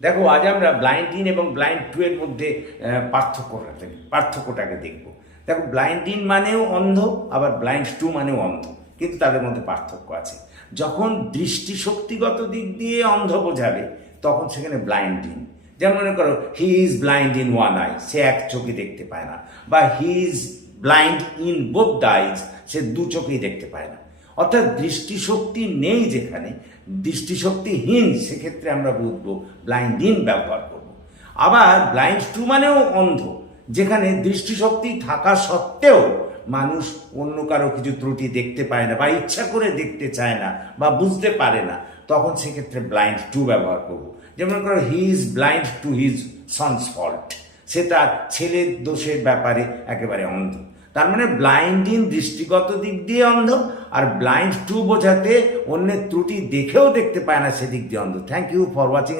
দেখো, আজ আমরা ব্লাইন্ড ইন এবং ব্লাইন্ড টু এর মধ্যে পার্থক্যটাকে দেখব। দেখো, ব্লাইন্ড ইন মানেও অন্ধ, আবার ব্লাইন্ড টু মানেও অন্ধ, কিন্তু তাদের মধ্যে পার্থক্য আছে। যখন দৃষ্টিশক্তিগত দিক দিয়ে অন্ধ বোঝাবে তখন সেখানে ব্লাইন্ড ইন। যেমন মনে করো, he is blind in one eye, সে এক চোখে দেখতে পায় না, বা he is blind in both the eyes, সে দু চোখেই দেখতে পায় না। অর্থাৎ দৃষ্টিশক্তি নেই যেখানে, দৃষ্টিশক্তিহীন, সেক্ষেত্রে আমরা বুঝবো ব্লাইন্ড ইন ব্যবহার করব। আবার ব্লাইন্ড টু মানেও অন্ধ, যেখানে দৃষ্টিশক্তি থাকা সত্ত্বেও মানুষ অন্য কারো কিছু ত্রুটি দেখতে পায় না, বা ইচ্ছা করে দেখতে চায় না, বা বুঝতে পারে না, তখন সেক্ষেত্রে ব্লাইন্ড টু ব্যবহার করব। যেমন করো, he is blind to his sons fault, সে তার ছেলের দোষের ব্যাপারে একেবারে অন্ধ। তার মানে ব্লাইন্ড ইন দৃষ্টিগত দিক দিয়ে অন্ধ, আর ব্লাইন্ড টু বোঝাতে অন্যের ত্রুটি দেখেও দেখতে পায় না, সেদিক দিয়ে অন্ধ। Thank you for watching.